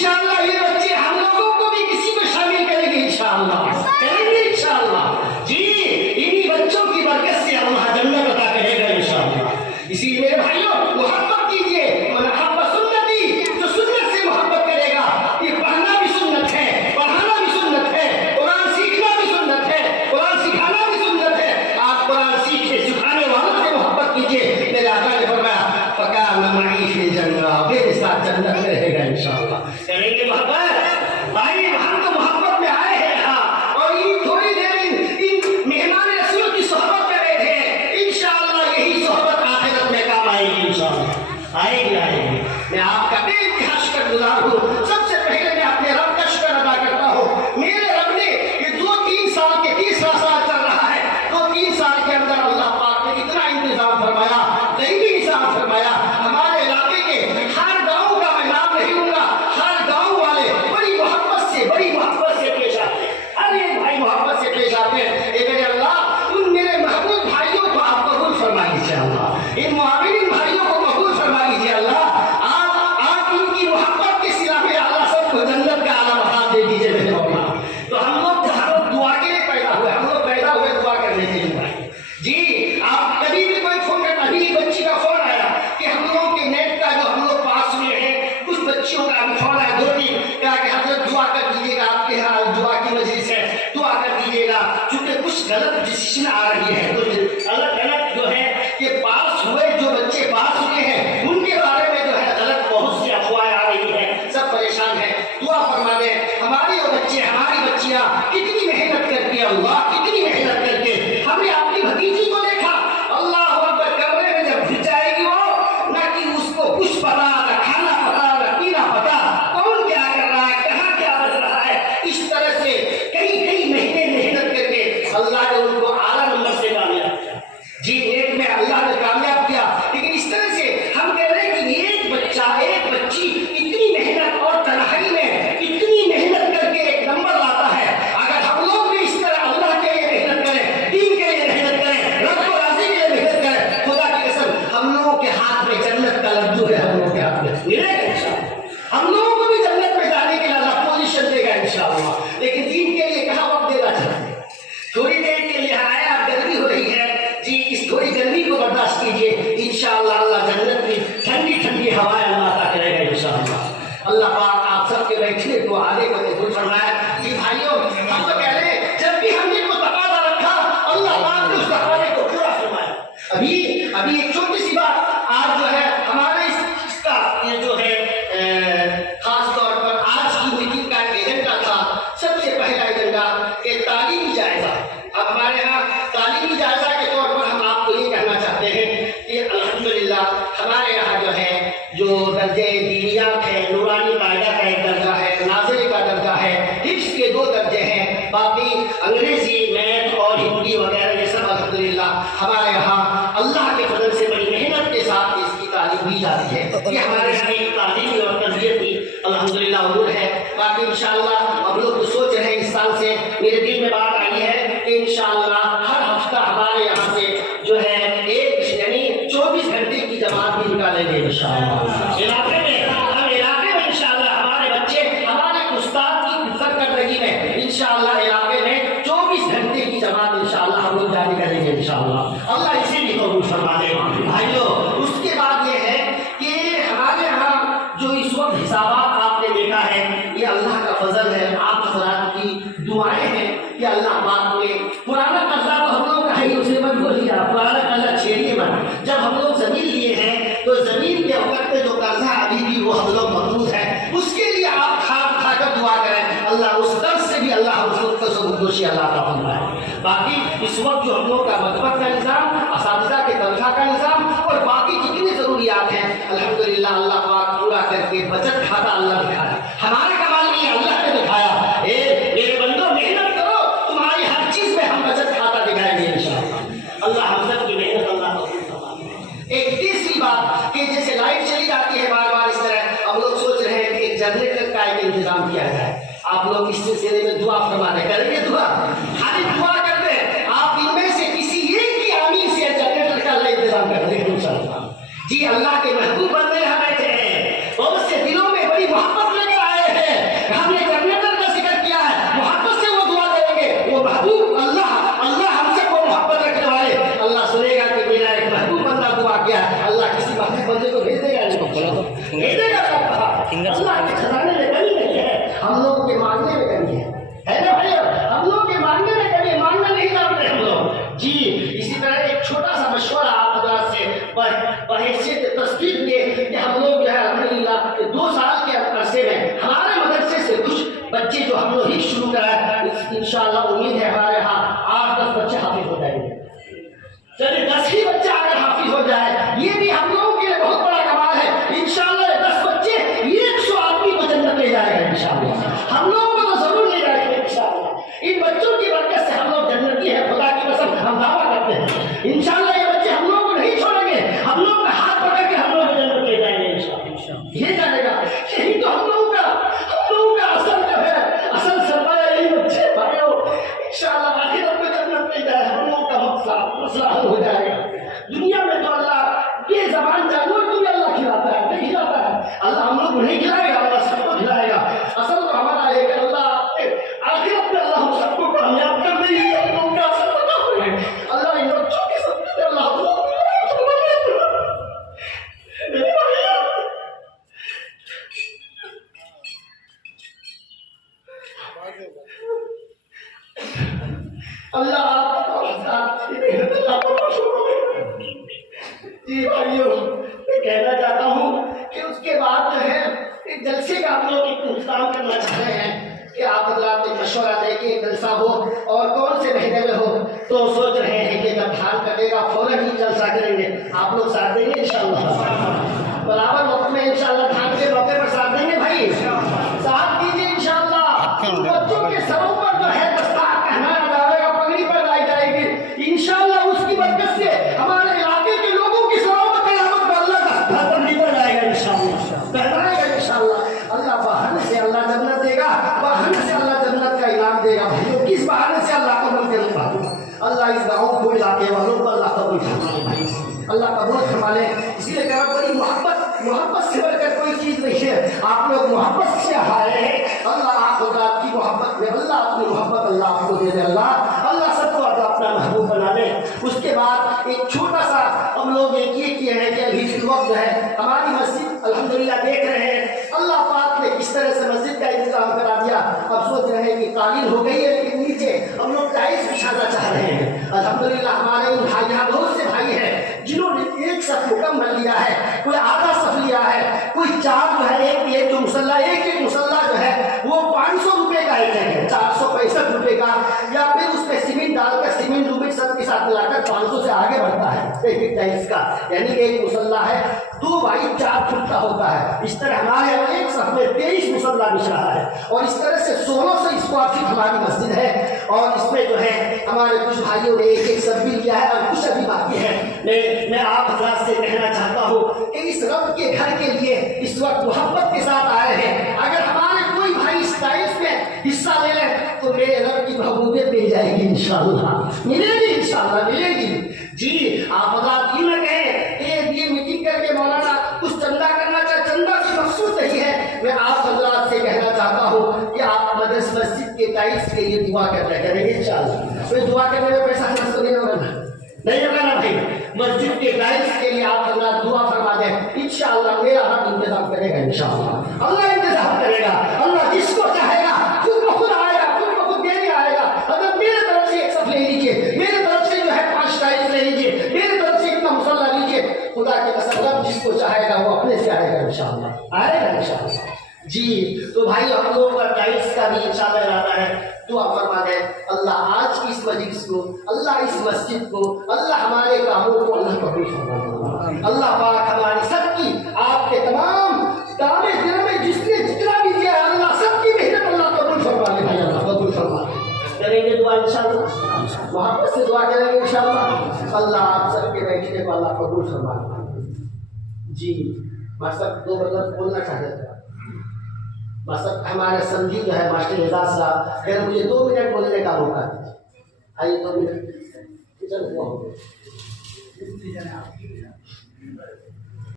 इंशाअल्लाह ये बच्चे हम लोगों को भी किसी में शामिल करेंगे इंशाअल्लाह, करेंगे इंशाअल्लाह। जी इन्हीं बच्चों की बरकत से अल्लाह जन्नत अता करेगा इंशाअल्लाह। इसीलिए मेरे भाइयों मोहब्बत कीजिए, मोहब्बत सुन्नती, जो सुन्नत से मोहब्बत करेगा, ये पढ़ना भी सुन्नत है, पढ़ाना भी सुन्नत है, कुरान सीखना भी सुन्नत है, कुरान सिखाना भी सुन्नत है। आप कुरान सीखे सिखाने वालों से मोहब्बत कीजिए। मेरे आका ने फरमाया फकाना मई फिल जन्नह, मेरे साथ जन्नत में रहेगा इंशाअल्लाह। करेंगे मोहब्बत भाई, हम तो मोहब्बत में आए हैं यहाँ, और ये थोड़ी देर इन मेहमान रसूल की सोहबत कर रहे थे। इंशाअल्लाह यही सोहबत आखिरत में काम आएगी इंशाअल्लाह, आएगी आएगी। मैं आपका बेइंतहा शुक्रगुजार हूँ। सबसे पहले मैं अपने रब का शुक्र अदा करता हूँ। मेरे रब ने ये 2-3 साल के, तीसरा साल चल रहा है, 2-3 साल के अंदर अल्लाह पाक ने इतना इंतजाम फरमाया, गरीबी निजाम फरमाया। हमारे इलाके के हर गाँव का मैं नाम नहीं लूंगा, हर गाँव वाले बड़ी मोहब्बत से पेश आते हैं, हर एक भाई मोहब्बत से पेश आते हैं। ए मेरे अल्लाह, उन मेरे महबूब भाइयों को आप कबूल फरमा लीजिए अल्लाह, इन मुआविन भाइयों को कबूल फरमा लीजिए अल्लाह। आप इनकी मोहब्बत के सिला पे अल्लाह सबको जन्नत का आला मकाम दे दीजिए मेरे मौला। तो हम लोग दुआ के लिए पैदा हुए, हम लोग पैदा हुए दुआ करने के लिए भाई। जी आप कभी भी कोई फोन करना, अभी बच्ची का फोन आया कि हम लोगों के नेट का जो हम लोग पास में है, कुछ बच्चियों का भी फोन आया, 2-3 क्या कि हजरत दुआ कर दीजिएगा, आपके यहाँ दुआ की मजलिस है, दुआ कर दीजिएगा, क्योंकि कुछ गलत डिसीजन आ रही है। तो अलग जो है कि पास हुए, जो बच्चे पास हुए हैं उनके बारे में जो है गलत बहुत सी अफवाहें आ रही है, सब परेशान है। दुआ फरमा दें हमारे वो बच्चे, हमारी बच्चियां कितनी मेहनत करती है अल्लाह, कितनी मेहनत करके। हमने अपनी भतीजी को देखा, अल्लाह अकबर, कमरे में जब घुस जाएगी वो, ना कि उसको कुछ पता, ना खाना पता, ना पीना पता, कौन क्या कर रहा है, कहाँ क्या बज रहा है। इस तरह से कई महीने मेहनत करके अल्लाह ने उनको आला नंबर से कामयाब किया। जी एक में अल्लाह ने कामयाब किया, लेकिन इस तरह से हम कह रहे हैं कि एक बच्चा, एक बच्ची इतनी मेहनत और तन्हाई में इतनी मेहनत करके एक नंबर लाता है। अगर हम लोग भी इस तरह अल्लाह के लिए मेहनत करें, दीन के लिए मेहनत करें, रब को राज़ी के लिए मेहनत करें, खुदा की कसम हम लोगों के हाथ में जन्नत का लड्डू है, हम लोगों के हाथ में मिलेगा इंशाअल्लाह। हम लोगों को भी जन्नत में जाने के लिए अल्लाह पोजीशन देगा इंशाअल्लाह। लेकिन दीन के लिए कहाँ वक्त देना चाहते हैं? थोड़ी देर के लिए आए, आप गर्मी हो रही है जी, इस थोड़ी गर्मी को बर्दाश्त कीजिए, इंशाअल्लाह अल्लाह जन्नत में ठंडी ठंडी हवाएं अल्लाह अता करेगा इंशाअल्लाह। अल्लाह पाक आप सबके बैठने को आने को कबूल फरमाए। जी भाइयों, हम तो कह रहे हैं जब भी हमने कोई तकाज़ा रखा, अल्लाह पाक ने उस तकाज़े को पूरा फरमाया। अभी एक छोटी सी बात, आज जो है हमारे इसका ये जो है खास तौर पर आज की मीटिंग का एक एजेंडा था। सबसे पहला एजेंडा एक तालीमी जायजा। अब हमारे यहाँ तालीमी जायजा के तौर पर हम आपको ये कहना चाहते हैं कि अल्हम्दुलिल्लाह हमारे यहाँ जो है, जो दर्जे दीनियात है, नूरानी कायदा का एक दर्जा है, नाज़िरी का दर्जा है, हिफ्ज़ के 2 दर्जे हैं, बाकी अंग्रेजी, मैथ और हिंदी वगैरह ये सब अल्हम्दुलिल्लाह हमारे यहाँ अल्लाह के फजल से बड़ी मेहनत के साथ इसकी तालीम दी जाती है। ये हमारे यहाँ एक तालीमी और तरबियती अल्हम्दुलिल्लाह उमूर है। बाकी इंशाअल्लाह हम लोग तो सोच रहे हैं, इस साल से मेरे दिल में बात आई है कि इंशाअल्लाह हर हफ्ता हमारे यहाँ से जो है एक यानी 24 घंटे की जमात भी निकालेंगे इंशाअल्लाह। इलाके में इंशाअल्लाह हमारे बच्चे हमारे उस्ताद की सरकर्दगी में इंशाअल्लाह इलाके में 24 घंटे की जमात इंशाअल्लाह हम लोग जारी करेंगे इंशाअल्लाह। अल्लाह इसी भी कबूल फरमा दे भाइयों। उसके बाद ये है कि हमारे यहाँ जो इस वक्त हिसाबात आपने देखा है, ये अल्लाह का फजल है, आप हज़रात की दुआएं हैं कि अल्लाह पाक ने पुराना कर्जा तो हम लोग का है, उसे मत बोलिए, पुराना कर्जा छेड़िए मत। जब हम लोग जमीन लिए हैं तो जमीन के वक्त में जो कर्जा अभी भी वो हम लोग मौजूद है, उसके लिए आप खाकर दुआ करें, अल्लाह उस कर्ज से भी अल्लाह हम लोग को सबूतोशी अल्लाह का फरमाए। बाकी इस वक्त जो हम लोग का मदबत का निज़ाम, असातिज़ा के तनख्वाह का निज़ाम और बाकी जितनी ज़रूरियात हैं अल्हम्दुलिल्लाह अल्लाह पाक पूरा करके बचत खाता अल्लाह दिखाया। हमारे कमाल नहीं, अल्लाह ने दिखाया। मेरे बंदो मेहनत करो, तुम्हारी हर चीज़ में हम बचत खाता दिखाएंगे इंशाअल्लाह। अल्लाह हम सब की मेहनत अल्लाह को फरमाए। एक तीसरी बात कि जैसे लाइट चली जाती है बार बार इस तरह, हम लोग सोच रहे हैं कि एक जनरेटर का एक इंतजाम किया जाए। आप लोग इस सिलसिले में दुआ फरमाने करेंगे, दुआ खाली दुआ करते हैं। आप इनमें से किसी एक की आमीन से जनरेटर का इंतजाम कर देंगे इंशाअल्लाह। जी अल्लाह के महबूब बंदे हम बैठे हैं, बहुत से दिलों में बड़ी मोहब्बत लेकर आए کو بھیج دے گا بھیجے گا کب کہا؟ اللہ کے خزانے میں کمی نہیں ہے، ہم لوگوں کے مانگنے میں کمی ہے نا بھائی؟ ہم لوگ کے مانگنے میں کمی، مانگنا نہیں جانتے ہم لوگ جی۔ اسی طرح ایک چھوٹا سا مشورہ آپ حضرات سے بحیثیت تصدیق کے کہ ہم لوگ جو ہے الحمدللہ 2 سال کے عرصے میں ہمارے مدرسے سے کچھ بچے جو ہم لوگ ہی شروع کرا ہے، انشاءاللہ امید ہے ہمارے یہاں 8-10 بچے حافظ ہو جائیں گے۔ چلیے 10 ہی بچہ اگر حافظ ہو جائے یہ بھی ہم لوگوں کے لیے بہت بڑا کمال ہے۔ انشاءاللہ یہ 10 بچے 100 آدمی کو جنت لے جائے گا انشاءاللہ، ہم لوگوں کو تو ضرور لے جائے گا انشاءاللہ۔ ان بچوں کی برکت سے ہم لوگ جنتی ہیں، خدا کی قسم ہم دعویٰ کرتے ہیں انشاءاللہ یہ بچے ہم لوگوں کو نہیں چھوڑیں گے، ہم لوگ کا ہاتھ پکڑ کے ہم لوگ کو جنت لے جائیں گے انشاءاللہ۔ یہ جانے گا یہی تو ہم لوگوں کا اصل جو ہے، اصل سرمایہ یہی بچے بھائیوں، انشاءاللہ آخرت میں جنت لے جائے، ہم لوگوں کا مسئلہ حل ہو جائے گا۔ دنیا میں تو اللہ یہ زبان جانور کو بھی اللہ کھلاتا ہے، نہیں کھلاتا ہے اللہ، ہم لوگ کو نہیں کھلائے گا، اللہ سب کو کھلائے گا۔ اصل تو ہمارا ہے کہ اللہ آخرت میں اللہ ہم سب کو کامیاب کر دے گی، ہم لوگوں کا اصل پتہ ہوئے اللہ ان بچوں کے سب اللہ اللہ جی بھائیو، میں کہنا چاہتا ہوں کہ اس کے بعد جو ہے ایک جلسے کا ہم لوگ ایک انتظام کرنا چاہ رہے ہیں کہ آپ حضرات ایک مشورہ دیں کہ ایک جلسہ ہو اور کون سے مہینے میں ہو، تو سوچ رہے ہیں کہ جب دھان کٹے گا فوراً ہی جلسہ کریں گے، آپ لوگ ساتھ دیں گے انشاءاللہ؟ برابر وقت میں انشاءاللہ دھان کے موقع پر ساتھ دیں گے بھائی، ساتھ دیجیے انشاءاللہ۔ بچوں کے سروں پر جو ہے دستار پہنایا جائے گا، پگڑی پر لائی جائے گی انشاءاللہ، اس کی برکت سے ہمارے علاقے کے لوگوں کی سروں پر قیامت میں اللہ کا گھر پر نکل جائے گا انشاءاللہ، پہنائے گا انشاءاللہ۔ اللہ بہانے سے اللہ جنت دے گا، بہانے سے اللہ جنت کا انعام دے گا بھائیوں، کس بہانے سے اللہ قبول کرے گا؟ اللہ اس گاؤں کو علاقے والوں کو اللہ قبول فرما لے بھائی، اللہ قبول فرما لے۔ اسی لیے کہا بڑی محبت سے بڑھ کر کوئی چیز نہیں ہے، آپ لوگ محبت سے آئے ہیں، اللہ آپ کو آپ کی محبت میں اللہ اپنی محبت اللہ آپ کو دے دے، اللہ سب کو اپنا محبوب بنا لے۔ اس کے بعد ایک چھوٹا سا ہم لوگ یہ کیے ہیں کہ ابھی فی الوقت جو ہے ہماری مسجد الحمدللہ دیکھ رہے ہیں اللہ پاک نے کس طرح سے مسجد کا انتظام کرا دیا، اب سوچ رہے ہیں کہ قالین ہو گئی ہے لیکن نیچے ہم لوگ ٹائلس بچھانا چاہ رہے ہیں۔ الحمدللہ ہمارے ان بھائیاں بہت سے بھائی ہیں جنہوں نے ایک صف مکمل لیا ہے، کوئی آدھا صف لیا ہے، کوئی 4 جو ہے ایک جو مصلہ ایک مصلہ جو ہے وہ 500 روپے کا ایک ہے، 465 روپے کا، یا پھر اس میں سیمنٹ ڈال کر سیمنٹ روپے سب کے ساتھ ملا کر 500 سے آگے بڑھتا ہے ایک ٹائلس کا، یعنی کہ ایک مصلہ ہے 2 بائی 4 فٹ کا ہوتا ہے۔ اس طرح ہمارے یہاں ایک صف میں 23 مصلہ بچھ رہا ہے، اور اس طرح سے 1600 اسکوائر فٹ ہماری مسجد ہے، اور اس میں جو ہے ہمارے کچھ بھائیوں نے ایک صف بھی لیا ہے اور کچھ ابھی باقی ہے۔ میں آپ حضرات سے کہنا چاہتا ہوں کہ اس رب کے گھر کے لیے اس وقت محبت کے ساتھ آئے ہیں، اگر ہمارے کوئی بھائی اس ٹائلس میں حصہ لے لیں تو میرے رب کی محبوبیت مل جائے گی انشاءاللہ، ملے گی انشاءاللہ، ملے گی جی۔ آپ حضرات یہ نہ کہیں کہ یہ میٹنگ کر کے مولانا کچھ چندہ کرنا چاہے، چندہ کی مقصود نہیں ہے۔ میں آپ حضرات سے کہنا چاہتا ہوں کہ آپ مسجد کے ٹائلس کے لیے دعا کریں گے انشاءاللہ۔ کوئی دعا کرنے میں پیسہ خرچ تو نہیں ہوگا، نہیں ہوگا نا بھائی؟ مسجد کے ٹائلس کے لیے آپ حضرات دعا فرما دیں انشاءاللہ، میرا رب انتظام کرے گا انشاءاللہ، اللہ انتظام کرے گا، اللہ جس کو چاہے گا خود بخود آئے گا، خود بخود دینے آئے گا۔ اگر میرے طرف سے ایک صف لے لیجیے، میرے طرف سے جو ہے 5 ٹائلس لے لیجیے، میرے طرف سے اتنا مصلہ لیجیے، خدا کے قسم رب جس کو چاہے گا وہ اپنے سے آئے گا انشاءاللہ، آئے گا انشاءاللہ جی۔ تو بھائی ہم لوگ کا ٹائلس کا بھی انشاءاللہ ارادہ ہے، دعا فرما دیں اللہ آج کی اس مجلس کو، اللہ اس مسجد کو، اللہ ہمارے کاموں کو اللہ قبول فرما، اللہ پاک ہماری سب کی، آپ کے تمام دامے دل میں جس نے جتنا بھی دیا ہے اللہ سب کی محنت اللہ قبول فرما لے بھائی، اللہ قبول فرما لے۔ کریں گے دعا انشاءاللہ، محبت سے دعا کریں گے انشاءاللہ، اللہ آپ سب کے بیٹھنے کو اللہ قبول فرما لے جی۔ مقصد 2 مطلب بولنا چاہتے تھے، مقصد ہمارے سمجھی جو ہے ماسٹر اعزاز صاحب، پھر مجھے 2 منٹ بولنے کا موقع دیجیے، آئیے 2 منٹ چلو